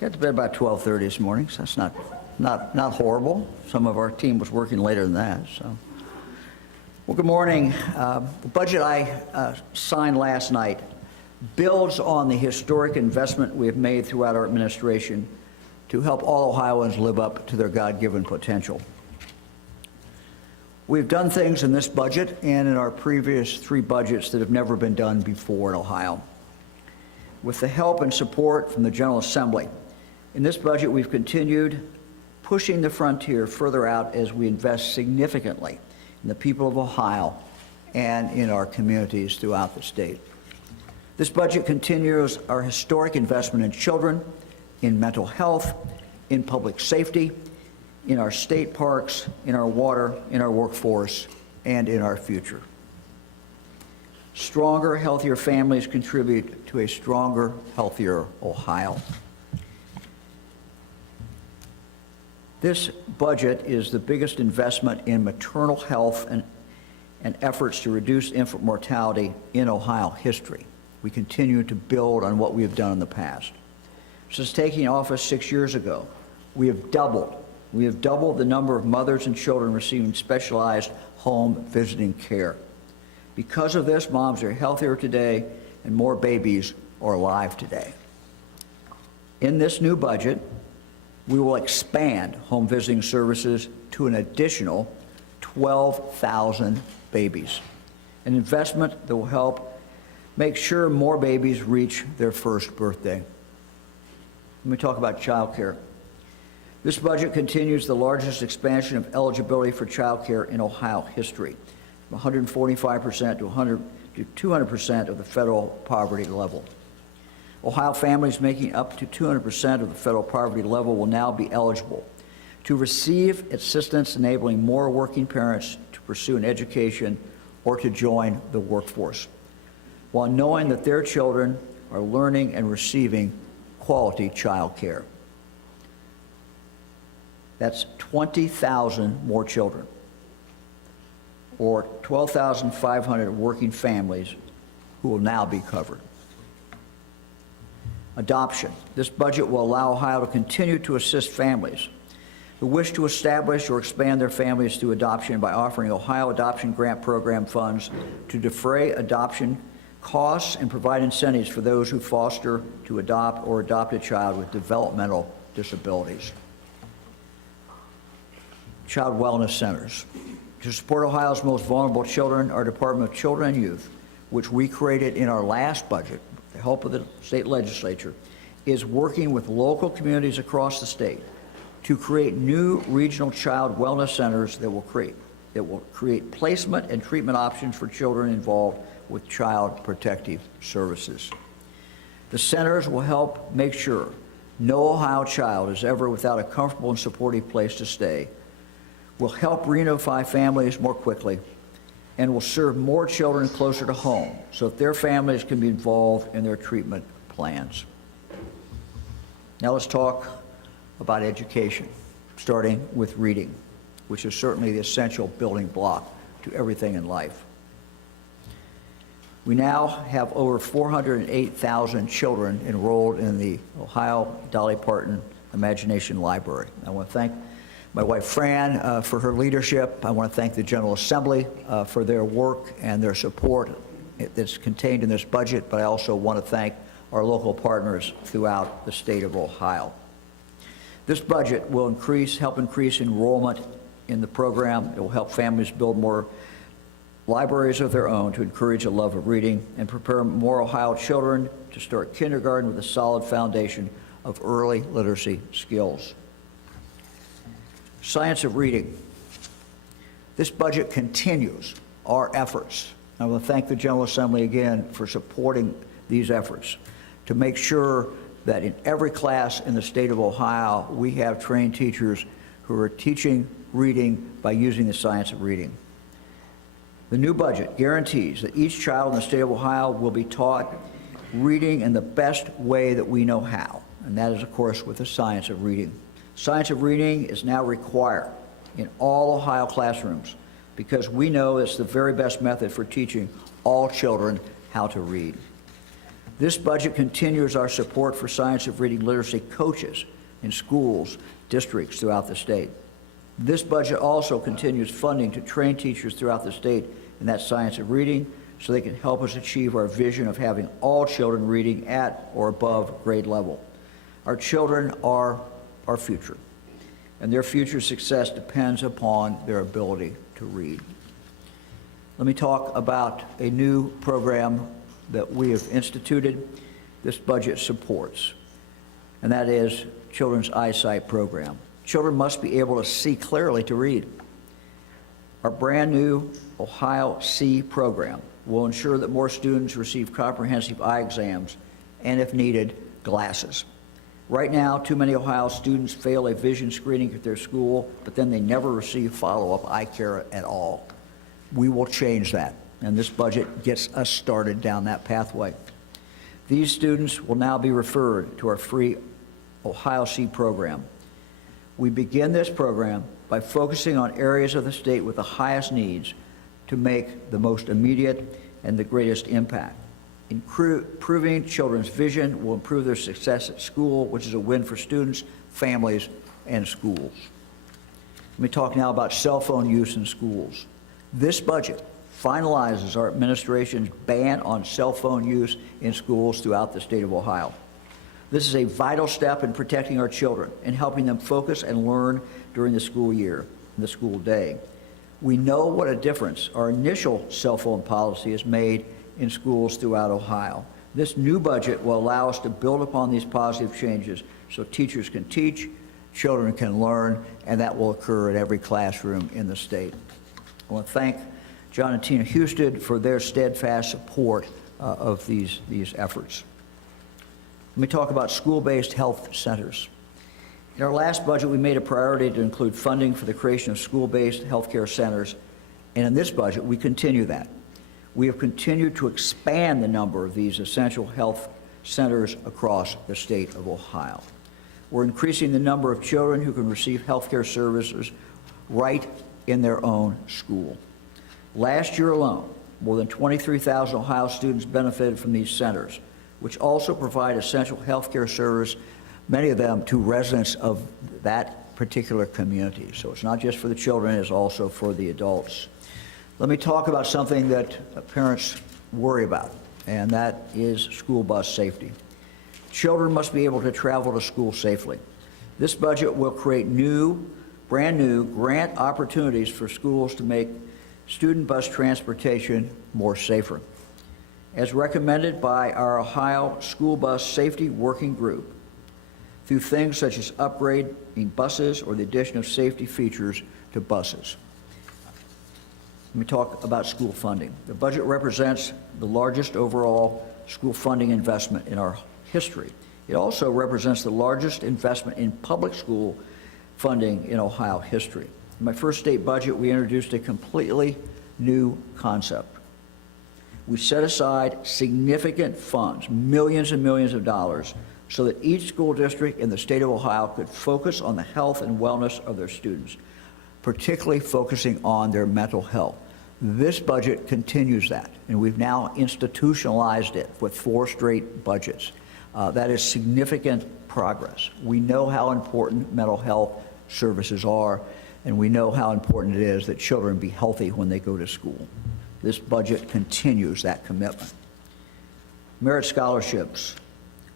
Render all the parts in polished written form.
Got to bed about 12:30 this morning, so that's not horrible. Some of our team was working later than that. So, well, good morning. The budget I signed last night builds on the historic investment we have made throughout our administration to help all Ohioans live up to their God-given potential. We've done things in this budget and in our previous 3 budgets that have never been done before in Ohio. With the help and support from the General Assembly, in this budget we've continued pushing the frontier further out as we invest significantly in the people of Ohio and in our communities throughout the state. This budget continues our historic investment in children, in mental health, in public safety, in our state parks, in our water, in our workforce, and in our future. Stronger, healthier families contribute to a stronger, healthier Ohio. This budget is the biggest investment in maternal health and efforts to reduce infant mortality in Ohio history. We continue to build on what we have done in the past. Since taking office 6 years ago, we have doubled the number of mothers and children receiving specialized home visiting care. Because of this, moms are healthier today and more babies are alive today. In this new budget, we will expand home visiting services to an additional 12,000 babies, an investment that will help make sure more babies reach their first birthday. Let me talk about child care. This budget continues the largest expansion of eligibility for child care in Ohio history, from 145% to 200% of the federal poverty level. Ohio families making up to 200% of the federal poverty level will now be eligible to receive assistance enabling more working parents to pursue an education or to join the workforce, while knowing that their children are learning and receiving quality child care. That's 20,000 more children, or 12,500 working families who will now be covered. Adoption. This budget will allow Ohio to continue to assist families who wish to establish or expand their families through adoption by offering Ohio Adoption Grant Program funds to defray adoption costs and provide incentives for those who foster, to adopt, or adopt a child with developmental disabilities. Child wellness centers. To support Ohio's most vulnerable children, our Department of Children and Youth, which we created in our last budget with the help of the state legislature, is working with local communities across the state to create new regional child wellness centers that will create placement and treatment options for children involved with child protective services. The centers will help make sure no Ohio child is ever without a comfortable and supportive place to stay, will help reunify families more quickly, and will serve more children closer to home so that their families can be involved in their treatment plans. Now let's talk about education, starting with reading, which is certainly the essential building block to everything in life. We now have over 408,000 children enrolled in the Ohio Dolly Parton Imagination Library. I want to thank my wife Fran for her leadership. I want to thank the General Assembly for their work and their support that's contained in this budget, but I also want to thank our local partners throughout the state of Ohio. This budget will help increase enrollment in the program. It will help families build more libraries of their own to encourage a love of reading and prepare more Ohio children to start kindergarten with a solid foundation of early literacy skills. Science of reading. This budget continues our efforts. I want to thank the General Assembly again for supporting these efforts to make sure that in every class in the state of Ohio, we have trained teachers who are teaching reading by using the science of reading. The new budget guarantees that each child in the state of Ohio will be taught reading in the best way that we know how, and that is, of course, with the science of reading. Science of reading is now required in all Ohio classrooms because we know it's the very best method for teaching all children how to read. This budget continues our support for science of reading literacy coaches in schools, districts throughout the state. This budget also continues funding to train teachers throughout the state in that science of reading so they can help us achieve our vision of having all children reading at or above grade level. Our children are our future, and their future success depends upon their ability to read. Let me talk about a new program that we have instituted this budget supports, and that is Children's Eyesight Program. Children must be able to see clearly to read. Our brand new Ohio See program will ensure that more students receive comprehensive eye exams and, if needed, glasses. Right now, too many Ohio students fail a vision screening at their school, but then they never receive follow-up eye care at all. We will change that, and this budget gets us started down that pathway. These students will now be referred to our free Ohio See program. We begin this program by focusing on areas of the state with the highest needs to make the most immediate and the greatest impact. Improving children's vision will improve their success at school, which is a win for students, families, and schools. Let me talk now about cell phone use in schools. This budget finalizes our administration's ban on cell phone use in schools throughout the state of Ohio. This is a vital step in protecting our children and helping them focus and learn during the school year and the school day. We know what a difference our initial cell phone policy has made in schools throughout Ohio. This new budget will allow us to build upon these positive changes so teachers can teach, children can learn, and that will occur at every classroom in the state. I want to thank John and Tina Husted for their steadfast support of these efforts. Let me talk about school-based health centers. In our last budget, we made a priority to include funding for the creation of school-based healthcare centers, and in this budget, we continue that. We have continued to expand the number of these essential health centers across the state of Ohio. We're increasing the number of children who can receive healthcare services right in their own school. Last year alone, more than 23,000 Ohio students benefited from these centers, which also provide essential healthcare service, many of them to residents of that particular community. So it's not just for the children, it's also for the adults. Let me talk about something that parents worry about, and that is school bus safety. Children must be able to travel to school safely. This budget will create brand new grant opportunities for schools to make student bus transportation more safer. As recommended by our Ohio School Bus Safety Working Group, through things such as upgrading buses or the addition of safety features to buses. Let me talk about school funding. The budget represents the largest overall school funding investment in our history. It also represents the largest investment in public school funding in Ohio history. In my first state budget, we introduced a completely new concept. We set aside significant funds, millions and millions of dollars, so that each school district in the state of Ohio could focus on the health and wellness of their students, particularly focusing on their mental health. This budget continues that, and we've now institutionalized it with 4 straight budgets. That is significant progress. We know how important mental health services are, and we know how important it is that children be healthy when they go to school. This budget continues that commitment. Merit scholarships.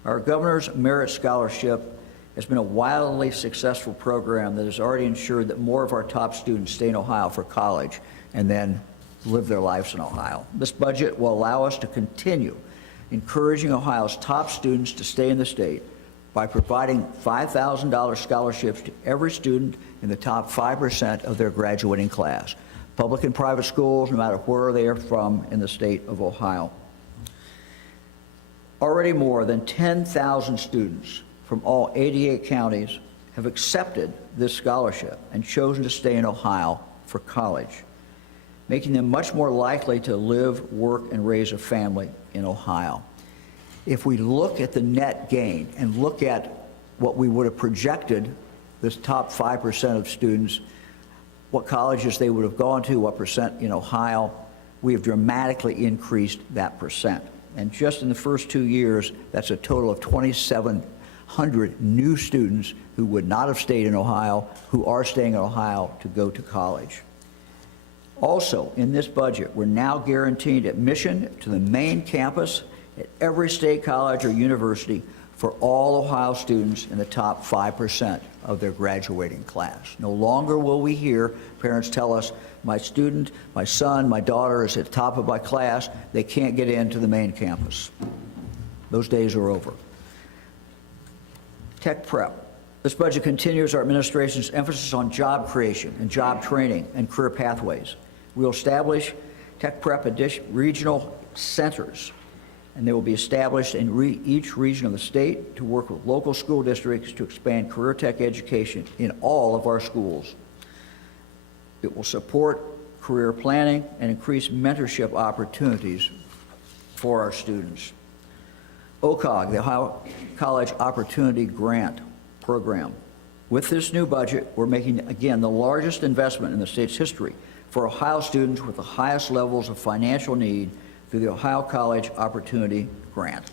Our governor's merit scholarship has been a wildly successful program that has already ensured that more of our top students stay in Ohio for college and then live their lives in Ohio. This budget will allow us to continue encouraging Ohio's top students to stay in the state by providing $5,000 scholarships to every student in the top 5% of their graduating class. Public and private schools, no matter where they are from in the state of Ohio. Already more than 10,000 students from all 88 counties have accepted this scholarship and chosen to stay in Ohio for college, making them much more likely to live, work, and raise a family in Ohio. If we look at the net gain and look at what we would have projected this top 5% of students, what colleges they would have gone to, what percent in Ohio, we have dramatically increased that percent. And just in the first 2 years, that's a total of 2,700 new students who would not have stayed in Ohio, who are staying in Ohio to go to college. Also, in this budget, we're now guaranteed admission to the main campus at every state college or university for all Ohio students in the top 5% of their graduating class. No longer will we hear parents tell us, my student, my son, my daughter is at the top of my class, they can't get into the main campus. Those days are over. Tech prep. This budget continues our administration's emphasis on job creation and job training and career pathways. We'll establish tech prep regional centers, and they will be established in each region of the state to work with local school districts to expand career tech education in all of our schools. It will support career planning and increase mentorship opportunities for our students. OCOG, the Ohio College Opportunity Grant Program. With this new budget, we're making, again, the largest investment in the state's history for Ohio students with the highest levels of financial need through the Ohio College Opportunity Grant.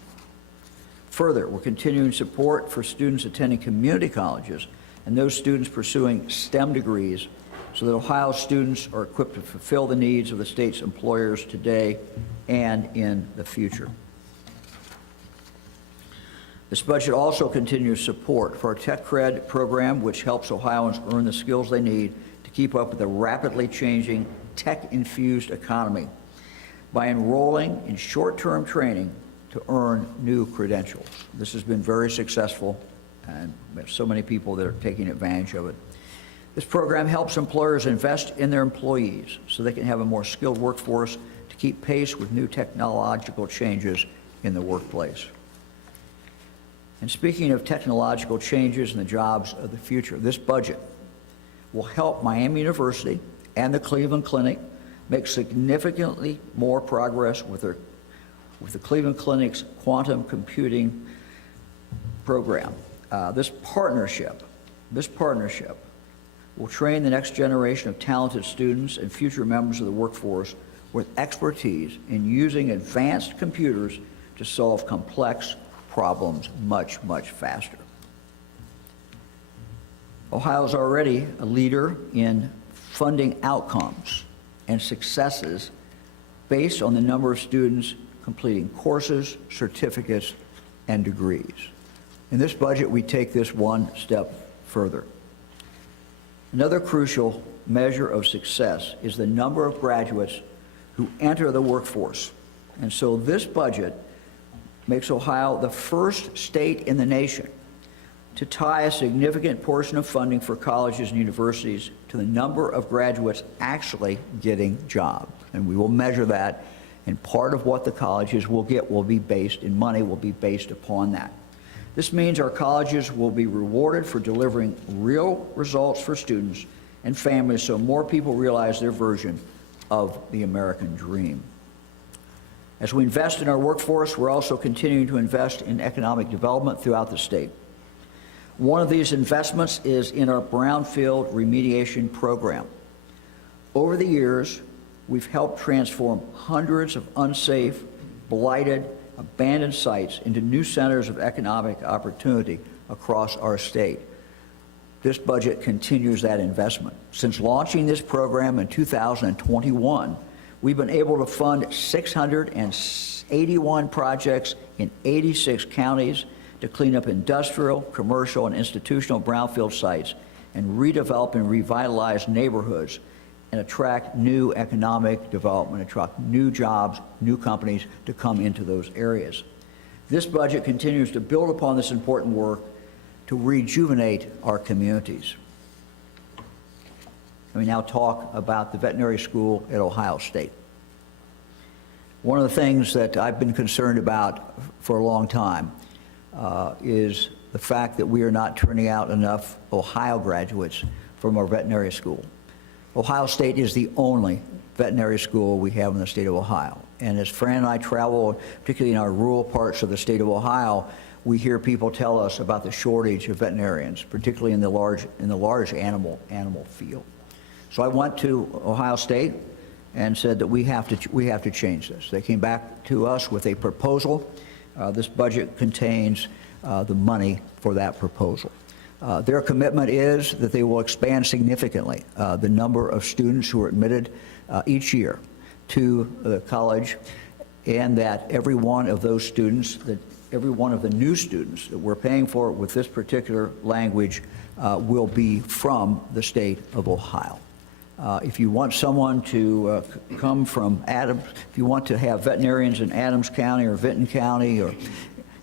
Further, we're continuing support for students attending community colleges and those students pursuing STEM degrees so that Ohio students are equipped to fulfill the needs of the state's employers today and in the future. This budget also continues support for our Tech Cred program, which helps Ohioans earn the skills they need to keep up with the rapidly changing tech-infused economy by enrolling in short-term training to earn new credentials. This has been very successful, and we have so many people that are taking advantage of it. This program helps employers invest in their employees so they can have a more skilled workforce to keep pace with new technological changes in the workplace. And speaking of technological changes and the jobs of the future, this budget will help Miami University and the Cleveland Clinic make significantly more progress with the Cleveland Clinic's quantum computing program. This partnership will train the next generation of talented students and future members of the workforce with expertise in using advanced computers to solve complex problems much, much faster. Ohio is already a leader in funding outcomes and successes based on the number of students completing courses, certificates, and degrees. In this budget, we take this one step further. Another crucial measure of success is the number of graduates who enter the workforce. And so this budget makes Ohio the first state in the nation to tie a significant portion of funding for colleges and universities to the number of graduates actually getting jobs. And we will measure that, and part of what the colleges will get will be based in money, will be based upon that. This means our colleges will be rewarded for delivering real results for students and families so more people realize their version of the American dream. As we invest in our workforce, we're also continuing to invest in economic development throughout the state. One of these investments is in our brownfield remediation program. Over the years, we've helped transform hundreds of unsafe, blighted, abandoned sites into new centers of economic opportunity across our state. This budget continues that investment. Since launching this program in 2021, we've been able to fund 681 projects in 86 counties to clean up industrial, commercial, and institutional brownfield sites and redevelop and revitalize neighborhoods and attract new economic development, attract new jobs, new companies to come into those areas. This budget continues to build upon this important work to rejuvenate our communities. Let me now talk about the veterinary school at Ohio State. One of the things that I've been concerned about for a long time is the fact that we are not turning out enough Ohio graduates from our veterinary school. Ohio State is the only veterinary school we have in the state of Ohio. And as Fran and I travel, particularly in our rural parts of the state of Ohio, we hear people tell us about the shortage of veterinarians, particularly in the large animal field. So I went to Ohio State and said that we have to change this. They came back to us with a proposal. This budget contains the money for that proposal. Their commitment is that they will expand significantly the number of students who are admitted each year to the college, and that every one of those students, that every one of the new students that we're paying for with this particular language will be from the state of Ohio. If you want someone to come from Adams, if you want to have veterinarians in Adams County or Vinton County or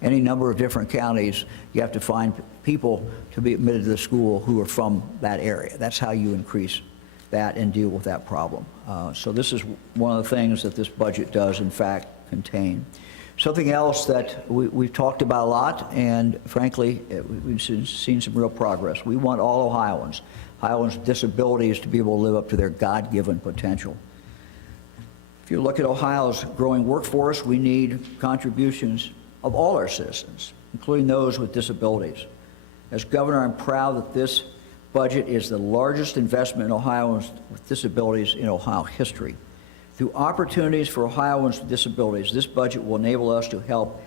any number of different counties, you have to find people to be admitted to the school who are from that area. That's how you increase that and deal with that problem. So this is one of the things that this budget does, in fact, contain. Something else that we've talked about a lot, and frankly, we've seen some real progress. We want all Ohioans with disabilities to be able to live up to their God-given potential. If you look at Ohio's growing workforce, we need contributions of all our citizens, including those with disabilities. As governor, I'm proud that this budget is the largest investment in Ohioans with disabilities in Ohio history. Through opportunities for Ohioans with disabilities, this budget will enable us to help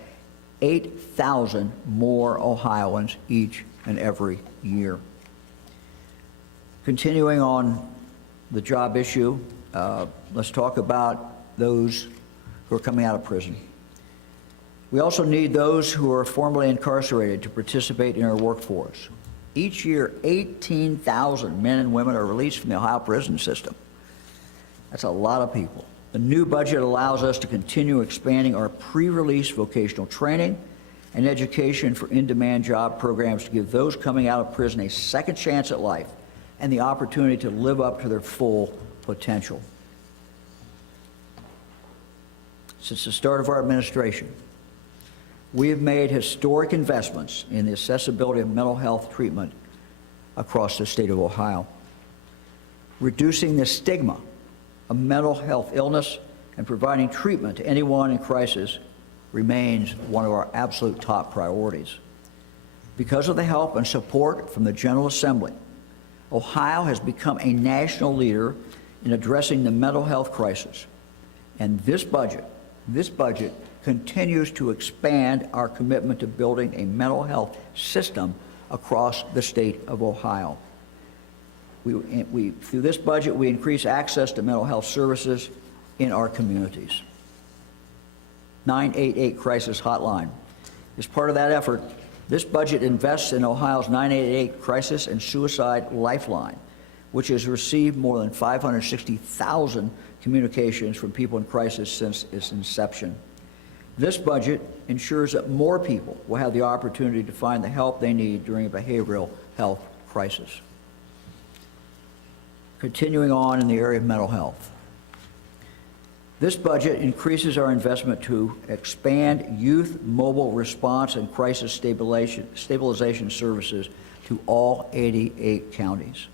8,000 more Ohioans each and every year. Continuing on the job issue, let's talk about those who are coming out of prison. We also need those who are formerly incarcerated to participate in our workforce. Each year, 18,000 men and women are released from the Ohio prison system. That's a lot of people. The new budget allows us to continue expanding our pre-release vocational training and education for in-demand job programs to give those coming out of prison a second chance at life and the opportunity to live up to their full potential. Since the start of our administration, we have made historic investments in the accessibility of mental health treatment across the state of Ohio. Reducing the stigma of mental health illness and providing treatment to anyone in crisis remains one of our absolute top priorities. Because of the help and support from the General Assembly, Ohio has become a national leader in addressing the mental health crisis. And this budget continues to expand our commitment to building a mental health system across the state of Ohio. Through this budget, we increase access to mental health services in our communities. 988 Crisis Hotline. As part of that effort, this budget invests in Ohio's 988 Crisis and Suicide Lifeline, which has received more than 560,000 communications from people in crisis since its inception. This budget ensures that more people will have the opportunity to find the help they need during a behavioral health crisis. Continuing on in the area of mental health. This budget increases our investment to expand youth mobile response and crisis stabilization services to all 88 counties.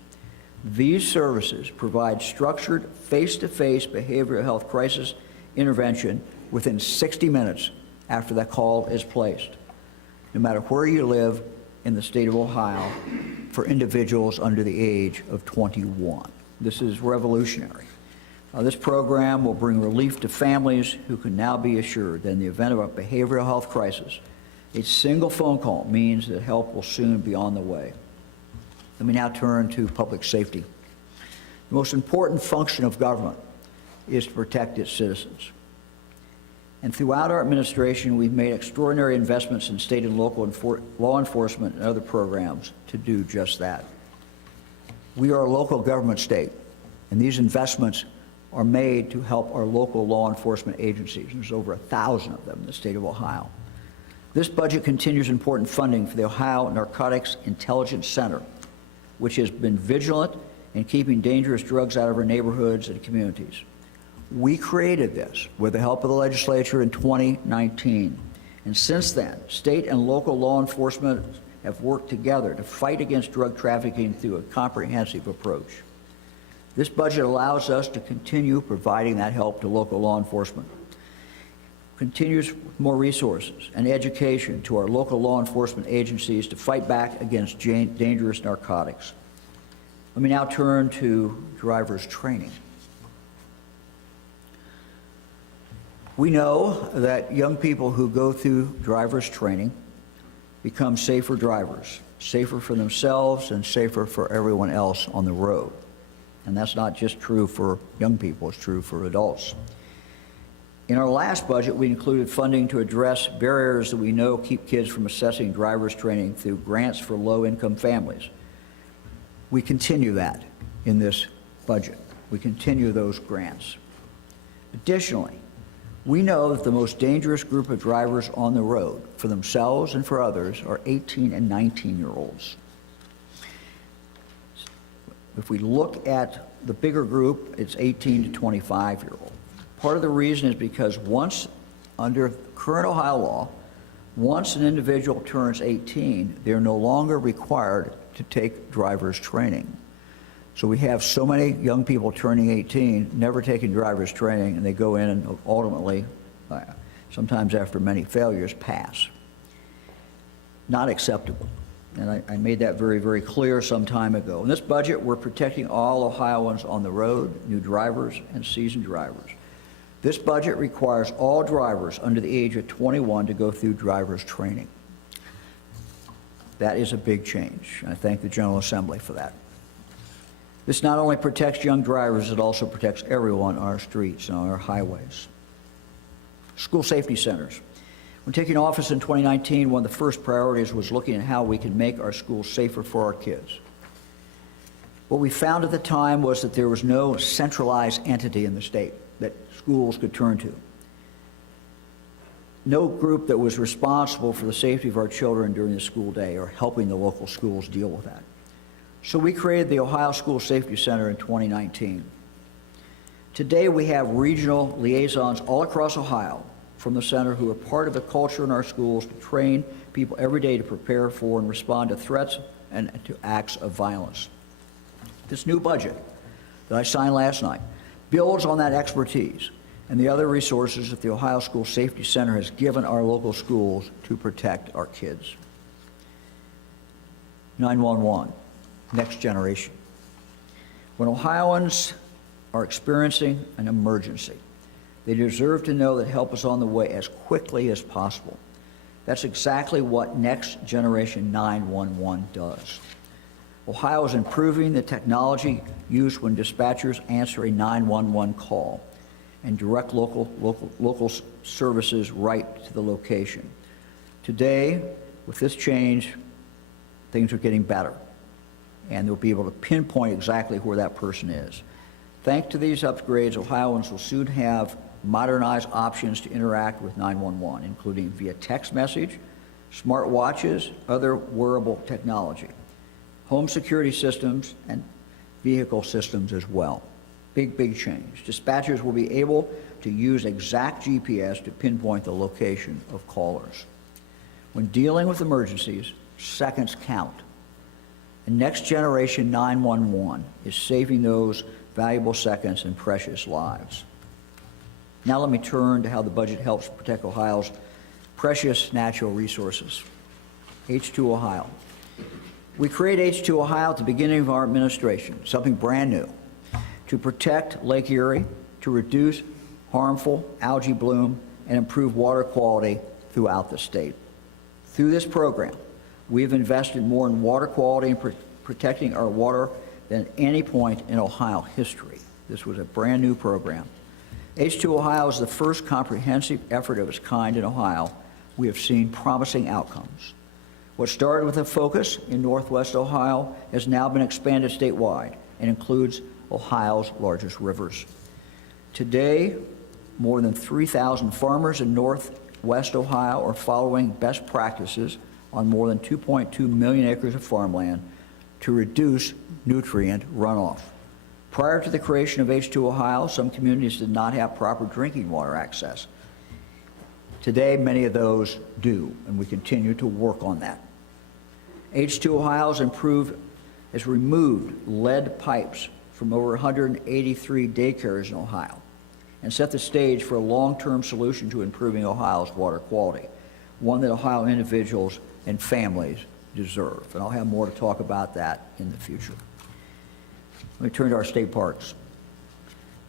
These services provide structured face-to-face behavioral health crisis intervention within 60 minutes after the call is placed, no matter where you live in the state of Ohio, for individuals under the age of 21. This is revolutionary. This program will bring relief to families who can now be assured that in the event of a behavioral health crisis, a single phone call means that help will soon be on the way. Let me now turn to public safety. The most important function of government is to protect its citizens. And throughout our administration, we've made extraordinary investments in state and local law enforcement and other programs to do just that. We are a local government state, and these investments are made to help our local law enforcement agencies. There's over 1,000 of them in the state of Ohio. This budget continues important funding for the Ohio Narcotics Intelligence Center, which has been vigilant in keeping dangerous drugs out of our neighborhoods and communities. We created this with the help of the legislature in 2019. And since then, state and local law enforcement have worked together to fight against drug trafficking through a comprehensive approach. This budget allows us to continue providing that help to local law enforcement. Continues more resources and education to our local law enforcement agencies to fight back against dangerous narcotics. Let me now turn to drivers' training. We know that young people who go through driver's training become safer drivers, safer for themselves and safer for everyone else on the road. And that's not just true for young people, it's true for adults. In our last budget, we included funding to address barriers that we know keep kids from assessing driver's training through grants for low-income families. We continue that in this budget. We continue those grants. Additionally, we know that the most dangerous group of drivers on the road, for themselves and for others, are 18 and 19-year-olds. If we look at the bigger group, it's 18 to 25-year-old. Part of the reason is because once, under current Ohio law, once an individual turns 18, they're no longer required to take driver's training. So we have so many young people turning 18, never taking driver's training, and they go in and ultimately, sometimes after many failures, pass. Not acceptable. And I made that very, very clear some time ago. In this budget, we're protecting all Ohioans on the road, new drivers and seasoned drivers. This budget requires all drivers under the age of 21 to go through driver's training. That is a big change. I thank the General Assembly for that. This not only protects young drivers, it also protects everyone on our streets and on our highways. School safety centers. When taking office in 2019, one of the first priorities was looking at how we can make our schools safer for our kids. What we found at the time was that there was no centralized entity in the state that schools could turn to. No group that was responsible for the safety of our children during the school day or helping the local schools deal with that. So we created the Ohio School Safety Center in 2019. Today we have regional liaisons all across Ohio from the center who are part of the culture in our schools to train people every day to prepare for and respond to threats and to acts of violence. This new budget that I signed last night builds on that expertise and the other resources that the Ohio School Safety Center has given our local schools to protect our kids. 911. Next generation. When Ohioans are experiencing an emergency, they deserve to know that help is on the way as quickly as possible. That's exactly what Next Generation 911 does. Ohio is improving the technology used when dispatchers answer a 911 call and direct local services right to the location. Today, with this change, things are getting better, and they'll be able to pinpoint exactly where that person is. Thanks to these upgrades, Ohioans will soon have modernized options to interact with 911, including via text message, smart watches, other wearable technology, home security systems, and vehicle systems as well. Big, big change. Dispatchers will be able to use exact GPS to pinpoint the location of callers. When dealing with emergencies, seconds count. And Next Generation 911 is saving those valuable seconds and precious lives. Now let me turn to how the budget helps protect Ohio's precious natural resources. H2 Ohio. We created H2 Ohio at the beginning of our administration, something brand new, to protect Lake Erie, to reduce harmful algae bloom, and improve water quality throughout the state. Through this program, we've invested more in water quality and protecting our water than any point in Ohio history. This was a brand new program. H2 Ohio is the first comprehensive effort of its kind in Ohio. We have seen promising outcomes. What started with a focus in Northwest Ohio has now been expanded statewide and includes Ohio's largest rivers. Today, more than 3,000 farmers in Northwest Ohio are following best practices on more than 2.2 million acres of farmland to reduce nutrient runoff. Prior to the creation of H2 Ohio, some communities did not have proper drinking water access. Today, many of those do, and we continue to work on that. H2 Ohio has removed lead pipes from over 183 daycares in Ohio and set the stage for a long-term solution to improving Ohio's water quality, one that Ohio individuals and families deserve. And I'll have more to talk about that in the future. Let me turn to our state parks.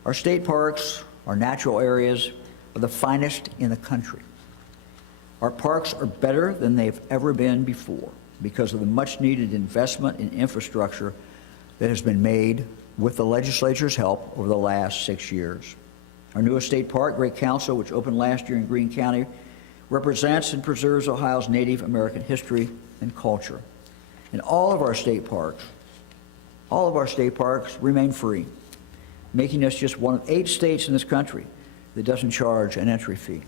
Our state parks, our natural areas, are the finest in the country. Our parks are better than they've ever been before because of the much-needed investment in infrastructure that has been made with the legislature's help over the last 6 years. Our newest state park, Great Council, which opened last year in Greene County, represents and preserves Ohio's Native American history and culture. And all of our state parks remain free, making us just one of 8 states in this country that doesn't charge an entry fee.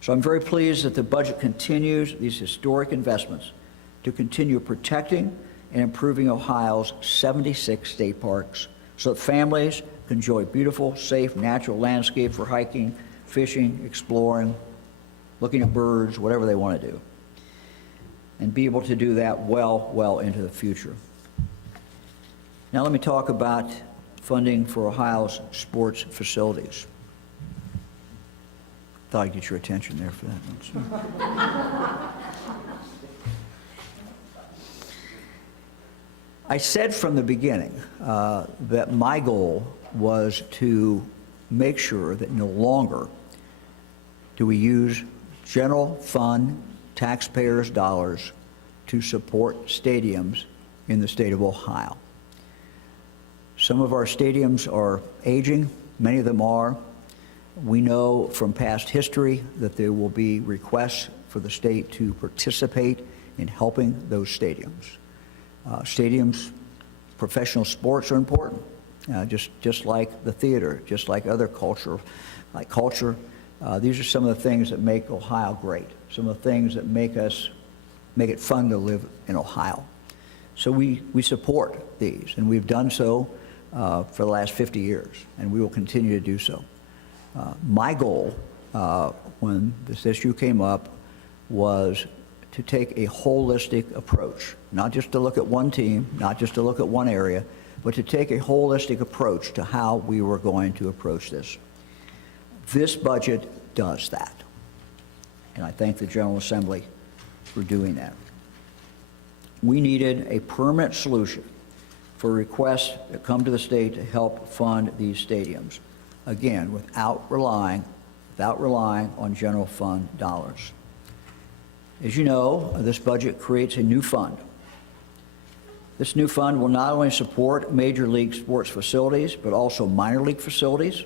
So I'm very pleased that the budget continues these historic investments to continue protecting and improving Ohio's 76 state parks so that families can enjoy beautiful, safe, natural landscape for hiking, fishing, exploring, looking at birds, whatever they want to do, and be able to do that well into the future. Now let me talk about funding for Ohio's sports facilities. Thought I'd get your attention there for that one. I said from the beginning that my goal was to make sure that no longer do we use general fund taxpayers' dollars to support stadiums in the state of Ohio. Some of our stadiums are aging, many of them are. We know from past history that there will be requests for the state to participate in helping those stadiums. Stadiums, professional sports are important, just like the theater, just like other culture. These are some of the things that make Ohio great, some of the things that make it fun to live in Ohio. So we support these, and we've done so for the last 50 years, and we will continue to do so. My goal when this issue came up was to take a holistic approach, not just to look at one team, not just to look at one area, but to take a holistic approach to how we were going to approach this. This budget does that, and I thank the General Assembly for doing that. We needed a permanent solution for requests that come to the state to help fund these stadiums, again, without relying on general fund dollars. As you know, this budget creates a new fund. This new fund will not only support major league sports facilities, but also minor league facilities,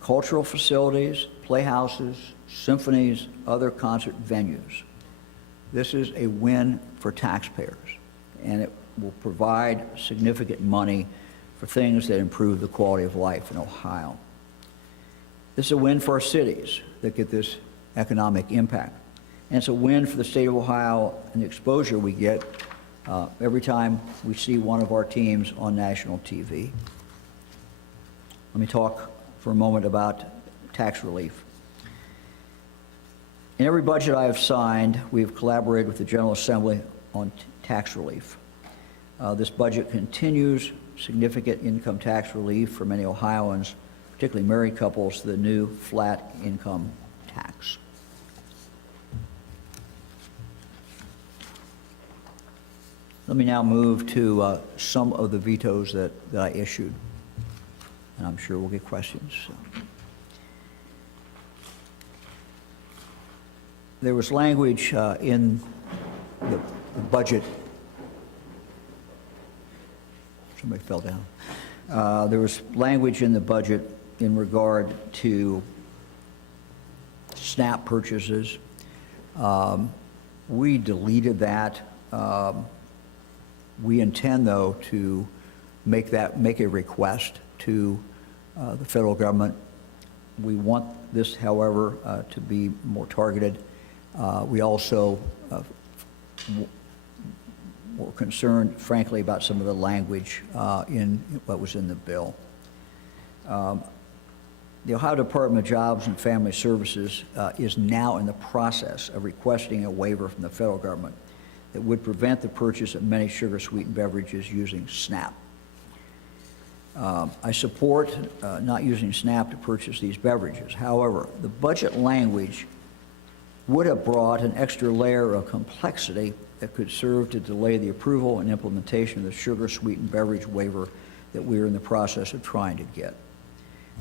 cultural facilities, playhouses, symphonies, other concert venues. This is a win for taxpayers, and it will provide significant money for things that improve the quality of life in Ohio. This is a win for our cities that get this economic impact. And it's a win for the state of Ohio and the exposure we get every time we see one of our teams on national TV. Let me talk for a moment about tax relief. In every budget I have signed, we have collaborated with the General Assembly on tax relief. This budget continues significant income tax relief for many Ohioans, particularly married couples, the new flat income tax. Let me now move to some of the vetoes that I issued, and I'm sure we'll get questions. There was language in the budget. Somebody fell down. There was language in the budget in regard to SNAP purchases. We deleted that. We intend, though, to make a request to the federal government. We want this, however, to be more targeted. We also were concerned, frankly, about some of the language in what was in the bill. The Ohio Department of Jobs and Family Services is now in the process of requesting a waiver from the federal government that would prevent the purchase of many sugar-sweetened beverages using SNAP. I support not using SNAP to purchase these beverages. However, the budget language would have brought an extra layer of complexity that could serve to delay the approval and implementation of the sugar-sweetened beverage waiver that we are in the process of trying to get.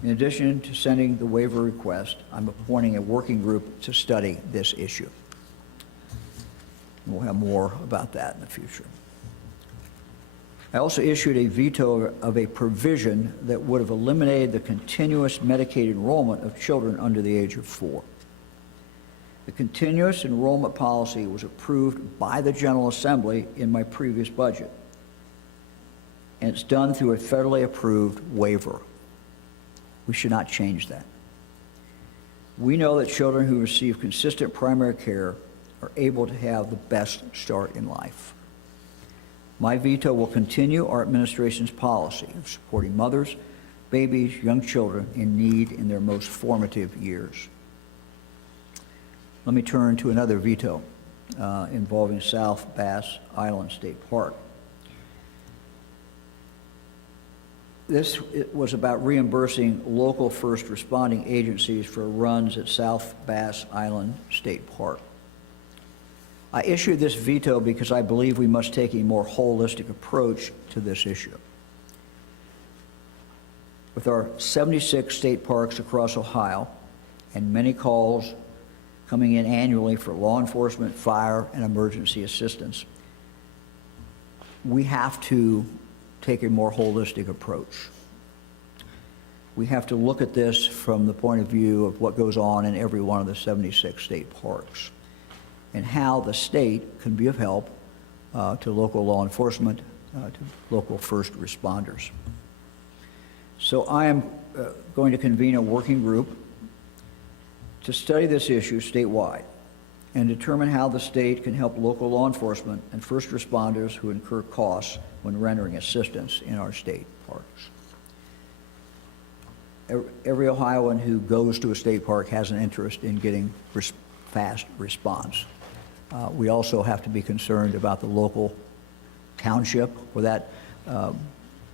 In addition to sending the waiver request, I'm appointing a working group to study this issue. We'll have more about that in the future. I also issued a veto of a provision that would have eliminated the continuous Medicaid enrollment of children under the age of 4. The continuous enrollment policy was approved by the General Assembly in my previous budget, and it's done through a federally approved waiver. We should not change that. We know that children who receive consistent primary care are able to have the best start in life. My veto will continue our administration's policy of supporting mothers, babies, young children in need in their most formative years. Let me turn to another veto involving South Bass Island State Park. This was about reimbursing local first responding agencies for runs at South Bass Island State Park. I issued this veto because I believe we must take a more holistic approach to this issue. With our 76 state parks across Ohio and many calls coming in annually for law enforcement, fire, and emergency assistance, we have to take a more holistic approach. We have to look at this from the point of view of what goes on in every one of the 76 state parks, and how the state can be of help to local law enforcement, to local first responders. So I am going to convene a working group to study this issue statewide and determine how the state can help local law enforcement and first responders who incur costs when rendering assistance in our state parks. Every Ohioan who goes to a state park has an interest in getting fast response. We also have to be concerned about the local township where that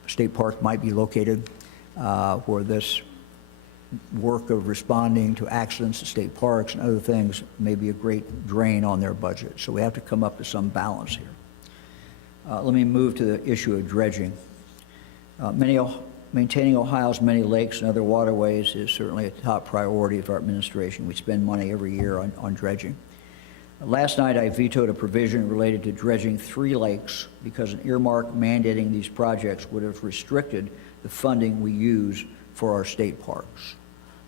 state park might be located, where this work of responding to accidents at state parks and other things may be a great drain on their budget. So we have to come up with some balance here. Let me move to the issue of dredging. Maintaining Ohio's many lakes and other waterways is certainly a top priority of our administration. We spend money every year on dredging. Last night, I vetoed a provision related to dredging 3 lakes because an earmark mandating these projects would have restricted the funding we use for our state parks.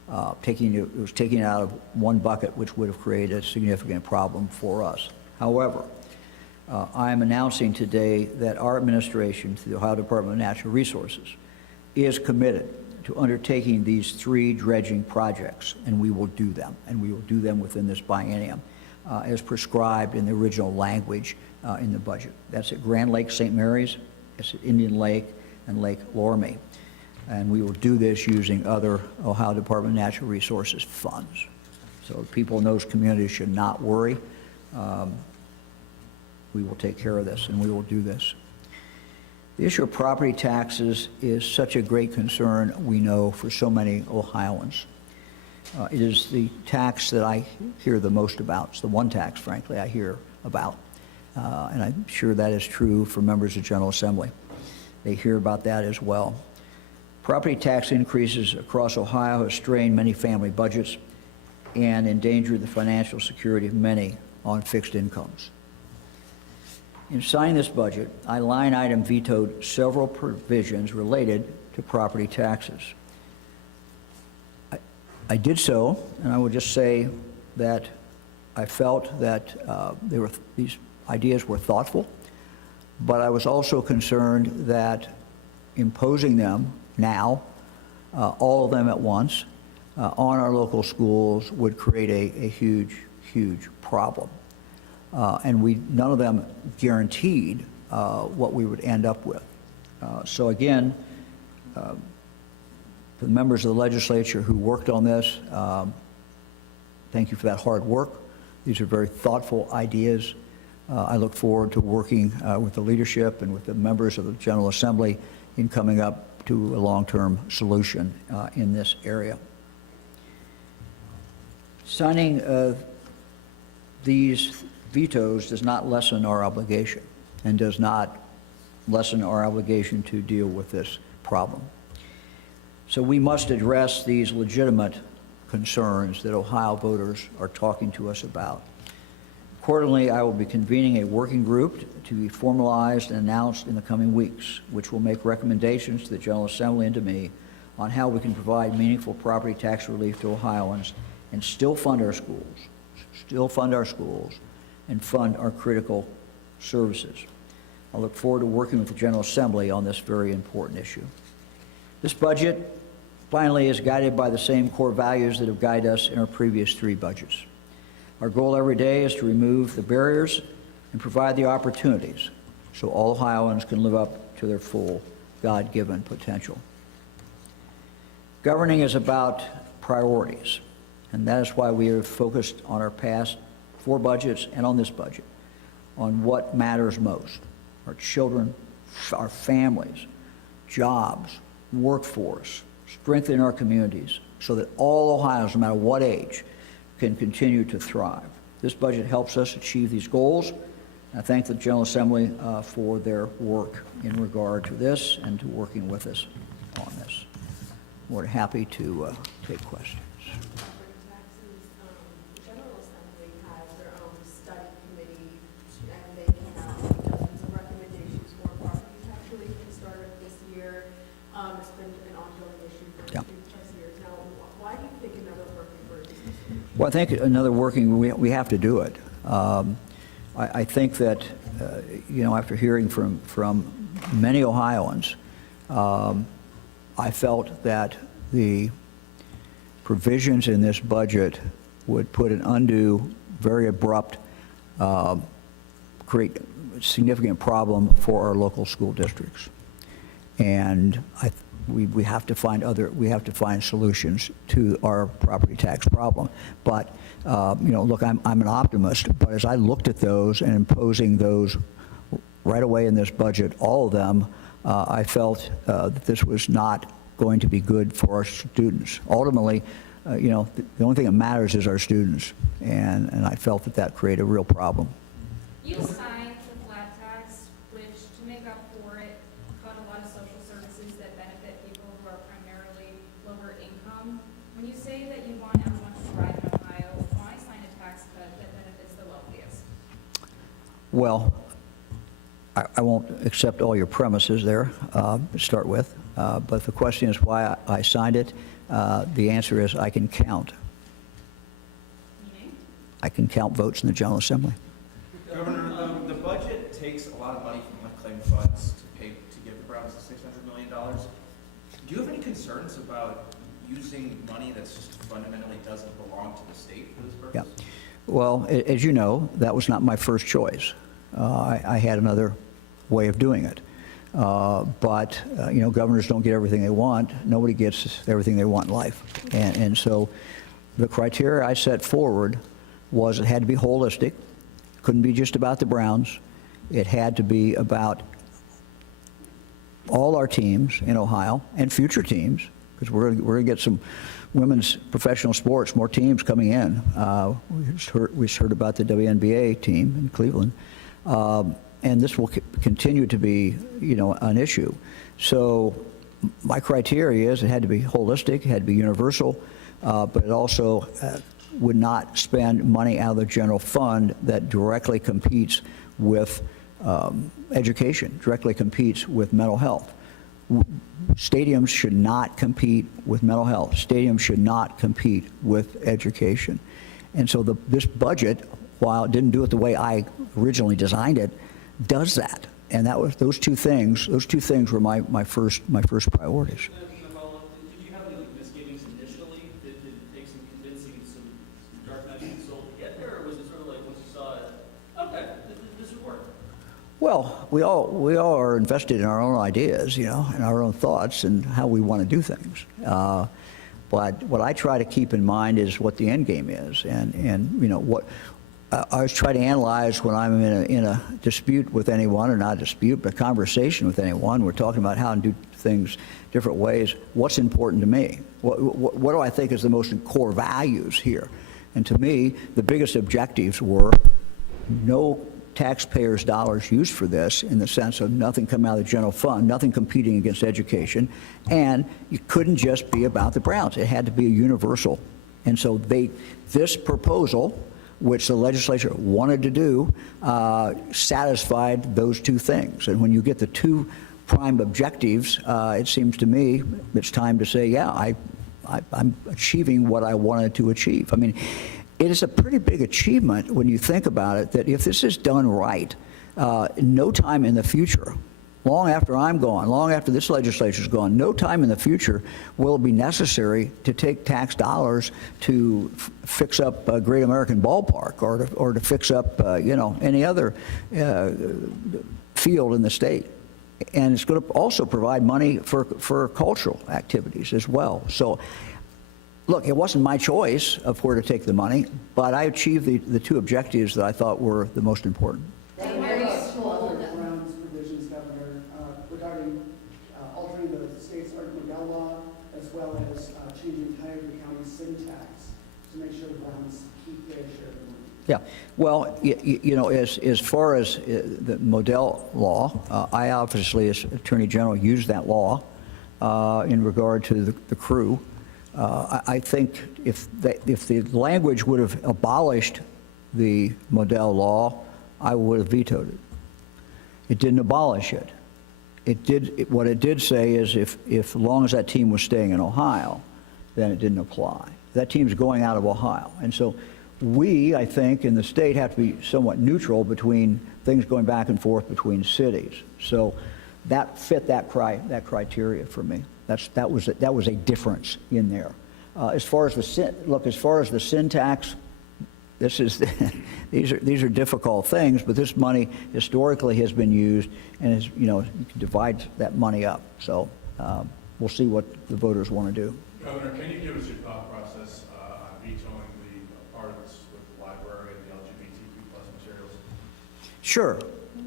It was taken out of one bucket, which would have created a significant problem for us. However, I am announcing today that our administration, through the Ohio Department of Natural Resources, is committed to undertaking these 3 dredging projects, and we will do them, and we will do them within this biennium, as prescribed in the original language in the budget. That's at Grand Lake St. Mary's, it's at Indian Lake, and Lake Loramie. And we will do this using other Ohio Department of Natural Resources funds. So people in those communities should not worry. We will take care of this, and we will do this. The issue of property taxes is such a great concern, we know, for so many Ohioans. It is the tax that I hear the most about. It's the one tax, frankly, I hear about. And I'm sure that is true for members of the General Assembly. They hear about that as well. Property tax increases across Ohio have strained many family budgets and endangered the financial security of many on fixed incomes. In signing this budget, I line item vetoed several provisions related to property taxes. I did so, and I would just say that I felt that these ideas were thoughtful, but I was also concerned that imposing them now, all of them at once, on our local schools would create a huge, huge problem. And none of them guaranteed what we would end up with. So again, for the members of the legislature who worked on this, thank you for that hard work. These are very thoughtful ideas. I look forward to working with the leadership and with the members of the General Assembly in coming up to a long-term solution in this area. Signing these vetoes does not lessen our obligation and does not lessen our obligation to deal with this problem. So we must address these legitimate concerns that Ohio voters are talking to us about. Accordingly, I will be convening a working group to be formalized and announced in the coming weeks, which will make recommendations to the General Assembly and to me on how we can provide meaningful property tax relief to Ohioans and still fund our schools, and fund our critical services. I look forward to working with the General Assembly on this very important issue. This budget, finally, is guided by the same core values that have guided us in our previous 3 budgets. Our goal every day is to remove the barriers and provide the opportunities so all Ohioans can live up to their full God-given potential. Governing is about priorities, and that is why we have focused on our past 4 budgets and on this budget, on what matters most: our children, our families, jobs, workforce, strengthening our communities so that all Ohioans, no matter what age, can continue to thrive. This budget helps us achieve these goals. I thank the General Assembly for their work in regard to this and to working with us on this. We're happy to take questions. The General Assembly has their own study committee, and they came out with dozens of recommendations for property tax relief at the start of this year. It's been an ongoing issue for 2+ years now. Why do you think another working group is needed? Well, I think another working, we have to do it. I think that, after hearing from many Ohioans, I felt that the provisions in this budget would put an undue, very abrupt, create a significant problem for our local school districts. And we have to find solutions to our property tax problem. But look, I'm an optimist. But as I looked at those and imposing those right away in this budget, all of them, I felt that this was not going to be good for our students. Ultimately, the only thing that matters is our students, and I felt that created a real problem. You signed the flat tax, which, to make up for it, cut a lot of social services that benefit people who are primarily lower income. When you say that you want everyone to thrive in Ohio, why sign a tax cut that benefits the wealthiest? Well, I won't accept all your premises there to start with, but the question is why I signed it. The answer is I can count. Meaning? I can count votes in the General Assembly. Governor, the budget takes a lot of money from unclaimed funds to give the Browns the $600 million. Do you have any concerns about using money that just fundamentally doesn't belong to the state for this purpose? Yeah. Well, as you know, that was not my first choice. I had another way of doing it. But governors don't get everything they want. Nobody gets everything they want in life. And so the criteria I set forward was it had to be holistic. Couldn't be just about the Browns. It had to be about all our teams in Ohio and future teams, because we're going to get some women's professional sports, more teams coming in. We just heard about the WNBA team in Cleveland. And this will continue to be, an issue. So my criteria is it had to be holistic, it had to be universal, but it also would not spend money out of the general fund that directly competes with education, directly competes with mental health. Stadiums should not compete with mental health. Stadiums should not compete with education. And so this budget, while it didn't do it the way I originally designed it, does that. And that was those two things were my first priorities. Did you have any misgivings initially? Did it take some convincing, some dark nights of the soul to get there, or was it sort of like once you saw it, okay, this would work? Well, we all are invested in our own ideas, and our own thoughts and how we want to do things. But what I try to keep in mind is what the end game is, and what I always try to analyze when I'm in a dispute with anyone, or not a dispute, but a conversation with anyone. We're talking about how to do things different ways. What's important to me? What do I think is the most core values here? And to me, the biggest objectives were no taxpayers' dollars used for this in the sense of nothing coming out of the general fund, nothing competing against education, and you couldn't just be about the Browns. It had to be a universal. And so this proposal, which the legislature wanted to do, satisfied those two things. And when you get the two prime objectives, it seems to me it's time to say, yeah, I'm achieving what I wanted to achieve. I mean, it is a pretty big achievement when you think about it, that if this is done right, no time in the future, long after I'm gone, long after this legislature's gone, no time in the future will it be necessary to take tax dollars to fix up a Great American Ballpark or to fix up, any other field in the state. And it's going to also provide money for cultural activities as well. So, look, it wasn't my choice of where to take the money, but I achieved the two objectives that I thought were the most important. Brown's provisions, Governor, regarding altering the state's Art Model law, as well as changing Tioga County syntax to make sure the Browns keep their share of the money. Yeah, well, as far as the Model law, I obviously, as Attorney General, used that law in regard to the crew. I think if the language would have abolished the Model law, I would have vetoed it. It didn't abolish it. What it did say is if as long as that team was staying in Ohio, then it didn't apply. That team's going out of Ohio. And so we, I think, in the state have to be somewhat neutral between things going back and forth between cities. So that fit that criteria for me. That was a difference in there. As far as the syntax, these are difficult things, but this money historically has been used, and you can divide that money up. So we'll see what the voters want to do. Governor, can you give us your thought process on vetoing the parts with the library and the LGBTQ+ materials?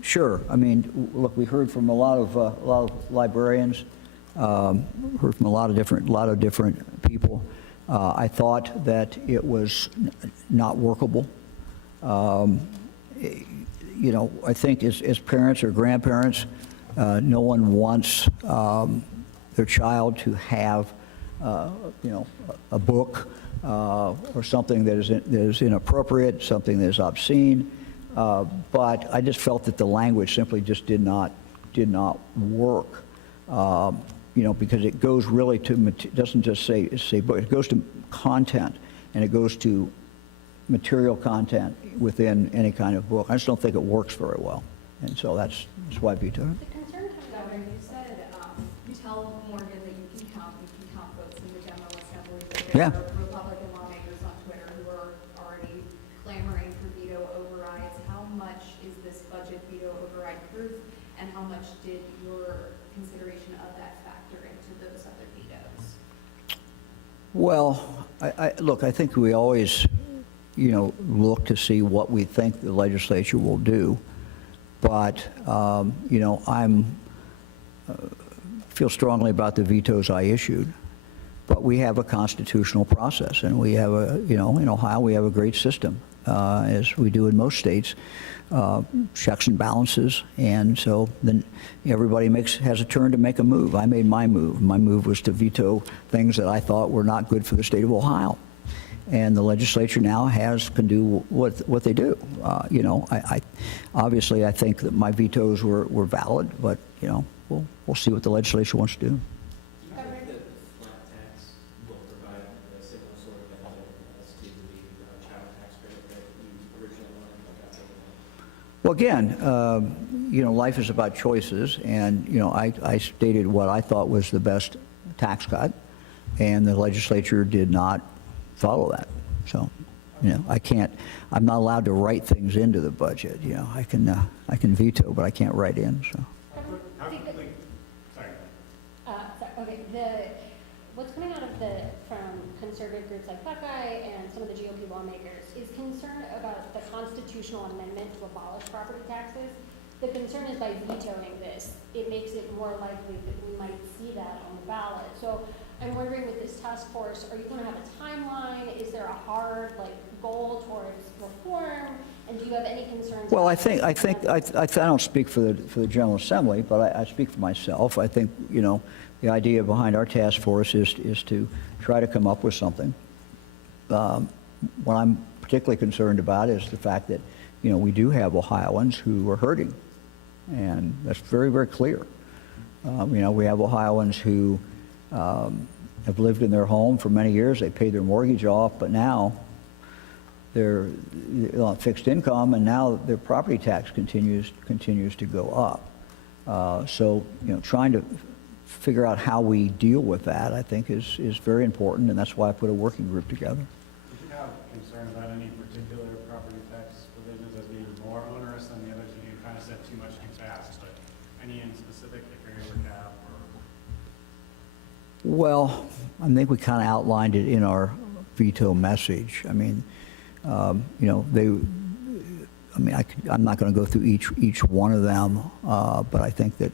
Sure. I mean, look, we heard from a lot of librarians, heard from a lot of different people. I thought that it was not workable. I think as parents or grandparents, no one wants their child to have a book or something that is inappropriate, something that is obscene. But I just felt that the language simply just did not work. Because it goes really to, it doesn't just say book, it goes to content, and it goes to material content within any kind of book. I just don't think it works very well. And so that's why I vetoed it. The concern comes out when you said, you tell Morgan that you can count votes in the General Assembly. But there are Republican lawmakers on Twitter who are already clamoring for veto overrides. How much is this budget veto override proof, and how much did your consideration of that factor into those other vetoes? Well, I think we always, look to see what we think the legislature will do. But, feel strongly about the vetoes I issued. But we have a constitutional process, and we have in Ohio, we have a great system, as we do in most states, checks and balances. And so then everybody has a turn to make a move. I made my move. My move was to veto things that I thought were not good for the state of Ohio. And the legislature now can do what they do. I obviously I think that my vetoes were valid, but we'll see what the legislature wants to do. Do you think that the flat tax will provide a similar sort of benefit as to the child tax credit that you originally wanted? Well, again, life is about choices, and I stated what I thought was the best tax cut, and the legislature did not follow that. So, I'm not allowed to write things into the budget. I can veto, but I can't write in. So. Okay, what's coming out of from conservative groups like Buckeye and some of the GOP lawmakers is concern about the constitutional amendment to abolish property taxes. The concern is by vetoing this, it makes it more likely that we might see that on the ballot. So I'm wondering, with this task force, are you going to have a timeline? Is there a hard goal towards reform? And do you have any concerns? Well, about- I don't speak for the General Assembly, but I speak for myself. I think, the idea behind our task force is to try to come up with something. What I'm particularly concerned about is the fact that, we do have Ohioans who are hurting, and that's very, very clear. We have Ohioans who have lived in their home for many years. They paid their mortgage off, but now they're on fixed income, and now their property tax continues to go up. So, trying to figure out how we deal with that, I think, is very important, and that's why I put a working group together. Did you have concern about any particular property tax provisions as being more onerous than the others? You kind of said too much too fast, but any in specific that you're able to have? Well, I think we kind of outlined it in our veto message. I mean, I'm not going to go through each one of them, but I think that,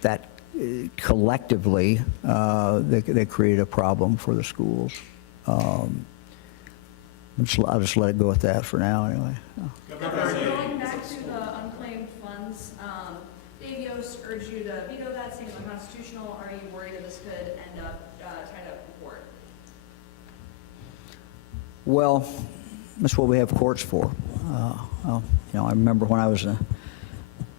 that collectively, they create a problem for the schools. I'll just let it go at that for now, anyway. Going back to the unclaimed funds, Dave Yost urged you to veto that, saying it's unconstitutional. Are you worried that this could end up tied up in court? Well, that's what we have courts for. I remember when I was an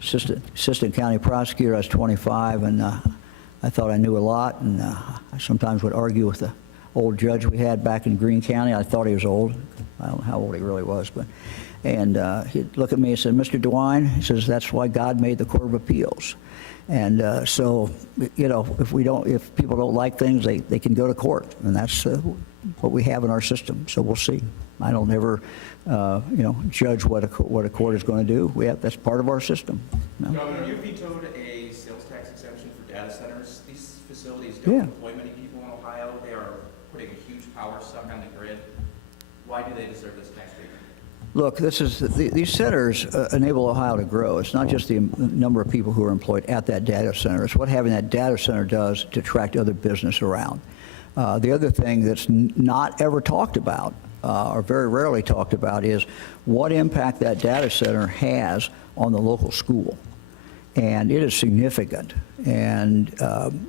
assistant county prosecutor, I was 25, and I thought I knew a lot, and I sometimes would argue with the old judge we had back in Greene County. I thought he was old. I don't know how old he really was, and he'd look at me and said, "Mr. DeWine," he says, "that's why God made the Court of Appeals." And so, if people don't like things, they can go to court, and that's what we have in our system. So we'll see. I don't ever, judge what a court is going to do. That's part of our system. Governor, you vetoed a sales tax exemption for data centers. These facilities don't employ many people in Ohio. They are putting a huge power suck on the grid. Why do they deserve this tax treatment? Look, these centers enable Ohio to grow. It's not just the number of people who are employed at that data center. It's what having that data center does to attract other business around. The other thing that's not ever talked about, or very rarely talked about, is what impact that data center has on the local school. And it is significant. And,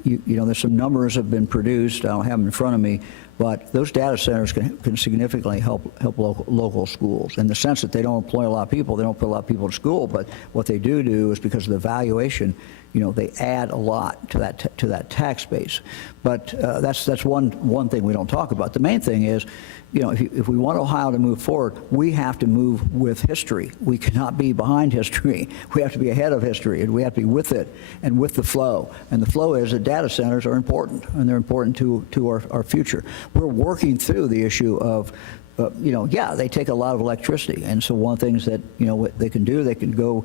there's some numbers have been produced. I don't have them in front of me. But those data centers can significantly help local schools in the sense that they don't employ a lot of people. They don't put a lot of people in school. But what they do is because of the valuation, they add a lot to that tax base. But that's one thing we don't talk about. The main thing is, if we want Ohio to move forward, we have to move with history. We cannot be behind history. We have to be ahead of history, and we have to be with it and with the flow. And the flow is that data centers are important, and they're important to our future. We're working through the issue of, they take a lot of electricity. And so one of the things that, what they can do, they can go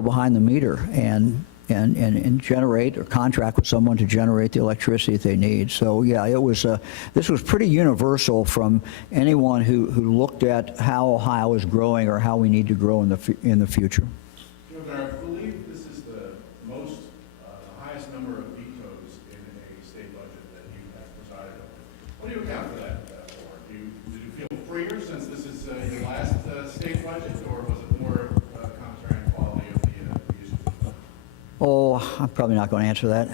behind the meter and generate or contract with someone to generate the electricity that they need. So yeah, this was pretty universal from anyone who looked at how Ohio is growing or how we need to grow in the future. Governor, I believe this is the highest number of vetoes in a state budget that you have presided over. What do you account for that for? Did you feel freer since this is your last state budget, or was it more contrary quality of the use of the? Oh, I'm probably not going to answer that.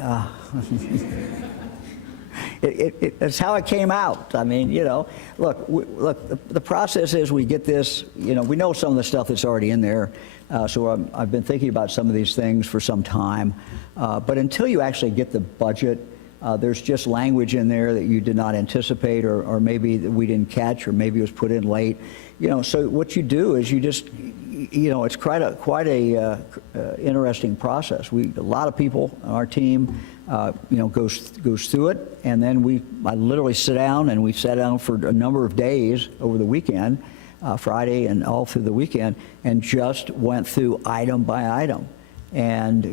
It's how it came out. I mean, look, the process is we get this, we know some of the stuff that's already in there. So I've been thinking about some of these things for some time. But until you actually get the budget, there's just language in there that you did not anticipate, or maybe that we didn't catch, or maybe it was put in late. So what you do is you just, it's quite a interesting process. A lot of people on our team, goes through it, and then I literally sit down, and we sat down for a number of days over the weekend, Friday and all through the weekend, and just went through item by item. And,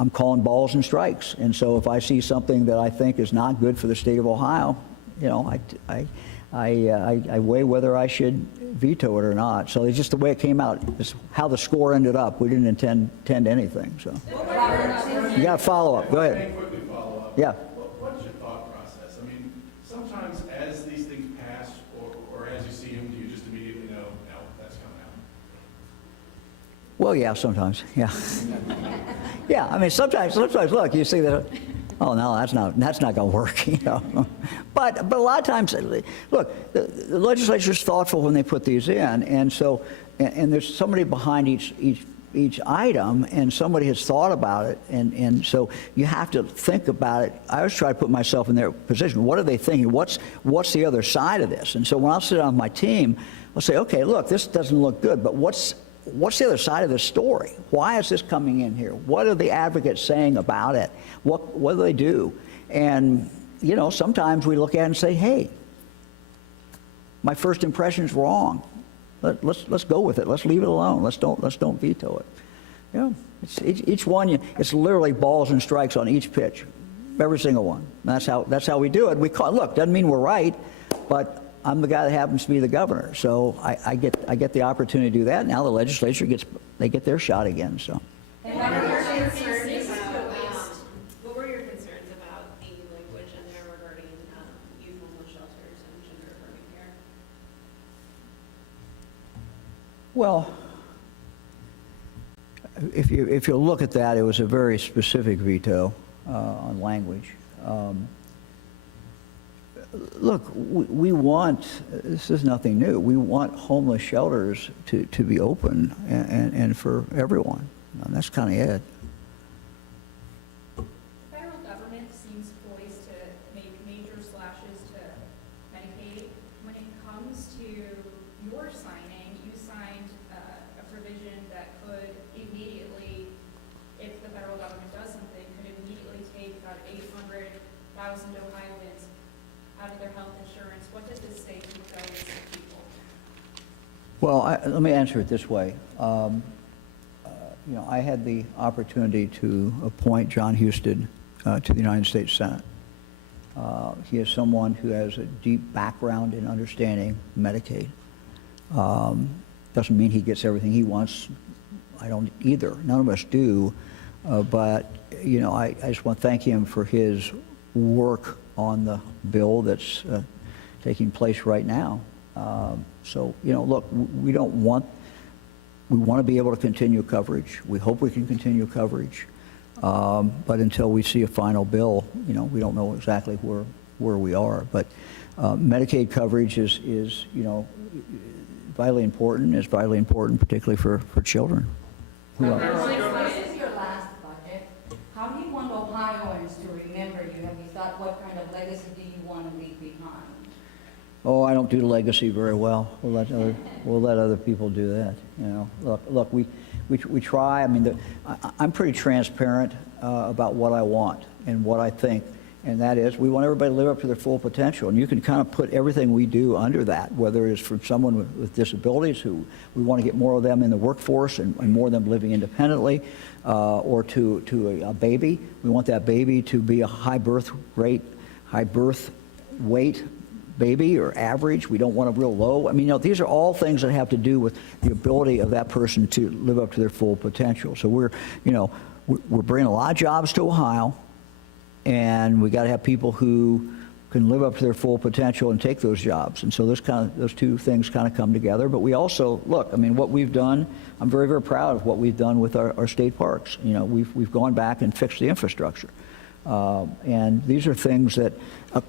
I'm calling balls and strikes. And so if I see something that I think is not good for the state of Ohio, I weigh whether I should veto it or not. So it's just the way it came out. It's how the score ended up. We didn't intend anything. So you got to follow up. Go ahead. Quickly follow up. Yeah. What's your thought process? I mean, sometimes as these things pass, or as you see them, do you just immediately Well, yeah, sometimes, yeah. Yeah, I mean, sometimes, look, you see that, oh, no, that's not going to work, you know. But a lot of times, look, the legislature's thoughtful when they put these in, and so, and there's somebody behind each item, and somebody has thought about it, and so you have to think about it. I always try to put myself in their position. What are they thinking? What's the other side of this? And so when I'll sit down with my team, I'll say, okay, look, this doesn't look good, but what's the other side of this story? Why is this coming in here? What are the advocates saying about it? What do they do? And, you know, sometimes we look at it and say, hey, my first impression's wrong. Let's go with it. Let's leave it alone. Let's don't veto it. You know, each one, it's literally balls and strikes on each pitch, every single one. And that's how we do it. Look, doesn't mean we're right, but I'm the guy that happens to be the governor, so I get the opportunity to do that. Now the legislature get their shot again. So. What were your concerns about the language in there regarding youth homeless shelters and gender affirming care? Well, if you look at that, it was a very specific veto on language. Look, we want, this is nothing new, we want homeless shelters to be open and for everyone. And that's kind of it. The federal government seems poised to make major slashes to Medicaid. When it comes to your signing, you signed a provision that could immediately, if the federal government does something, could immediately take about 800,000 Ohioans out of their health insurance. What does this say to those people? Well, let me answer it this way. You know, I had the opportunity to appoint John Husted to the United States Senate. He is someone who has a deep background in understanding Medicaid. Doesn't mean he gets everything he wants. I don't either. None of us do. But, you know, I just want to thank him for his work on the bill that's taking place right now. So, you know, look, we want to be able to continue coverage. We hope we can continue coverage. But until we see a final bill, you know, we don't know exactly where we are. But Medicaid coverage is, you know, vitally important. It's vitally important, particularly for children. This is your last budget. How do you want Ohioans to remember you? Have you thought what kind of legacy do you want to leave behind? Oh, I don't do legacy very well. We'll let other people do that. You know, look, we try. I mean, I'm pretty transparent about what I want and what I think, and that is we want everybody to live up to their full potential. And you can kind of put everything we do under that, whether it's from someone with disabilities who we want to get more of them in the workforce and more of them living independently, or to a baby. We want that baby to be a high birth weight baby or average. We don't want a real low. I mean, you know, these are all things that have to do with the ability of that person to live up to their full potential. So we're bringing a lot of jobs to Ohio, and we got to have people who can live up to their full potential and take those jobs. And so those two things kind of come together. But we also, look, I mean, what we've done, I'm very, very proud of what we've done with our state parks. You know, we've gone back and fixed the infrastructure. And these are things that,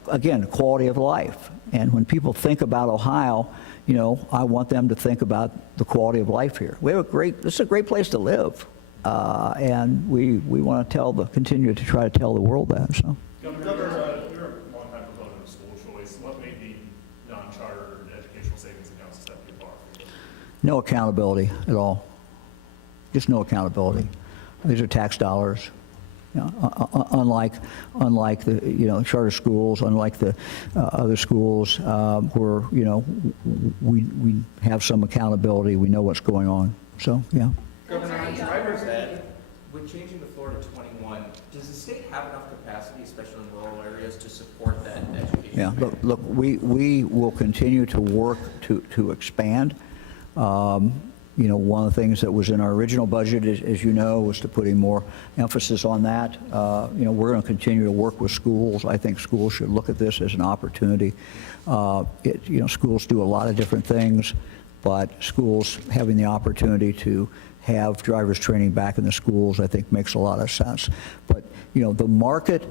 again, quality of life. And when people think about Ohio, you know, I want them to think about the quality of life here. This is a great place to live. And we want to continue to try to tell the world that. So. Governor, you're a long-time proponent of school choice. What made the non-charter educational savings accounts step too far for you? No accountability at all. Just no accountability. These are tax dollars. You know, unlike the charter schools, unlike the other schools where we have some accountability, we know what's going on. So yeah. Governor, on driver's ed, with changing the floor to 21, does the state have enough capacity, especially in rural areas, to support that education? Yeah. Look, we will continue to work to expand. One of the things that was in our original budget, as you know, was to putting more emphasis on that. We're going to continue to work with schools. I think schools should look at this as an opportunity. Schools do a lot of different things, but schools having the opportunity to have driver's training back in the schools, I think makes a lot of sense. But, you know, the market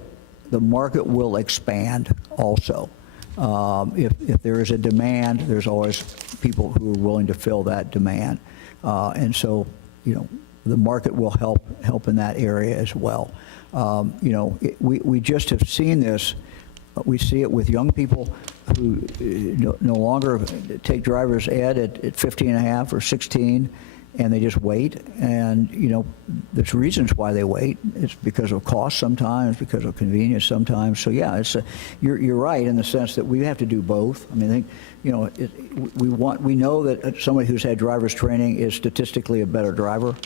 will expand also. If there is a demand, there's always people who are willing to fill that demand. And so, you know, the market will help in that area as well. You know, we just have seen this. We see it with young people who no longer take driver's ed at 15 and a half or 16, and they just wait. And, you know, there's reasons why they wait. It's because of cost sometimes, because of convenience sometimes. So, yeah, you're right in the sense that we have to do both. I mean, I think, you know, we know that somebody who's had driver's training is statistically a better driver,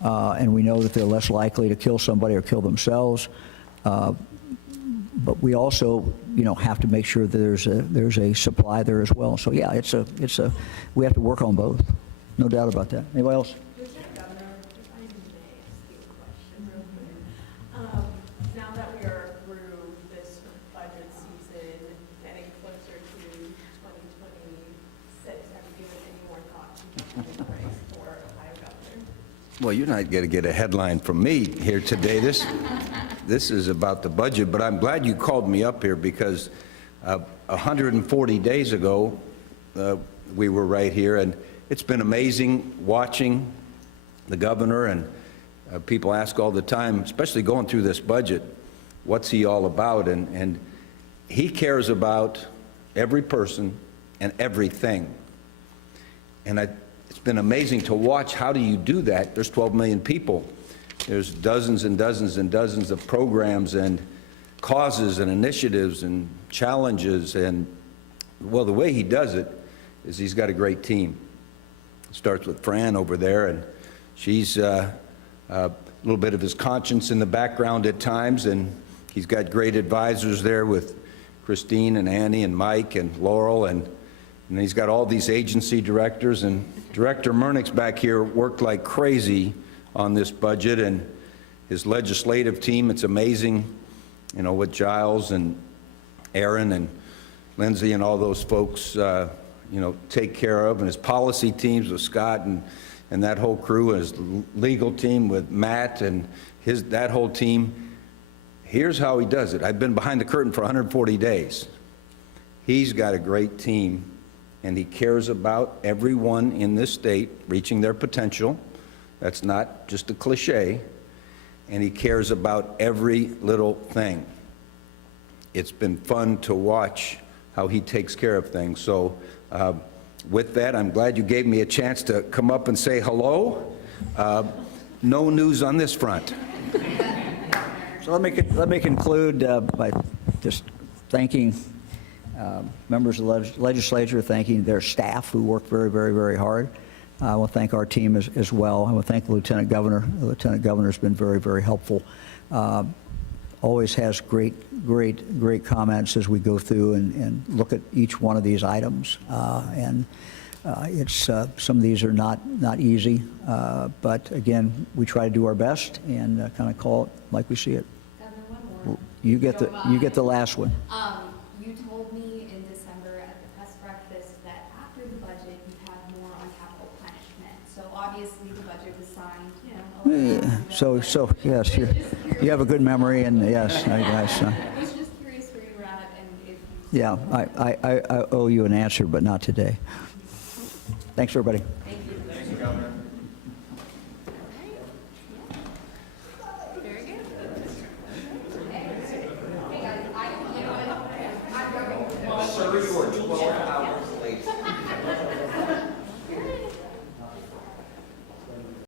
and we know that they're less likely to kill somebody or kill themselves. But we also, you know, have to make sure that there's a supply there as well. So yeah, we have to work on both, no doubt about that. Anybody else? Lieutenant Governor, if I may ask you a question real quick. Now that we are through this budget season, getting closer to 2026, have you given any more thought to the race for Ohio Governor? Well, you're not going to get a headline from me here today. This is about the budget, but I'm glad you called me up here because 140 days ago, we were right here, and it's been amazing watching the governor, and people ask all the time, especially going through this budget, what's he all about? And he cares about every person and everything. And it's been amazing to watch. How do you do that? There's 12 million people. There's dozens and dozens and dozens of programs and causes and initiatives and challenges. And, well, the way he does it is he's got a great team. It starts with Fran over there, and she's a little bit of his conscience in the background at times, and he's got great advisors there with Christine and Annie and Mike and Laurel, and he's got all these agency directors, and Director Murnick's back here worked like crazy on this budget, and his legislative team, it's amazing, you know, what Giles and Aaron and Lindsay and all those folks, you know, take care of, and his policy teams with Scott and that whole crew, and his legal team with Matt and that whole team. Here's how he does it. I've been behind the curtain for 140 days. He's got a great team, and he cares about everyone in this state reaching their potential. That's not just a cliche. And he cares about every little thing. It's been fun to watch how he takes care of things. So with that, I'm glad you gave me a chance to come up and say hello. No news on this front. So let me conclude by just thanking members of the legislature, thanking their staff who work very, very, very hard. I want to thank our team as well. I want to thank the Lieutenant Governor. The Lieutenant Governor has been very, very helpful. Always has great comments as we go through and look at each one of these items. It's some of these are not easy, but again, we try to do our best and kind of call it like we see it. Governor, one more. You get the last one. You told me in December at the press breakfast that after the budget, you have more on capital punishment. So obviously, the budget was signed, you know, a long time ago. So yes, you have a good memory, and yes, I was just curious where you were at and if you... Yeah, I owe you an answer, but not today. Thanks, everybody. Thank you. Thank you, Governor. Very good. Hey guys, Sir, you are 12 hours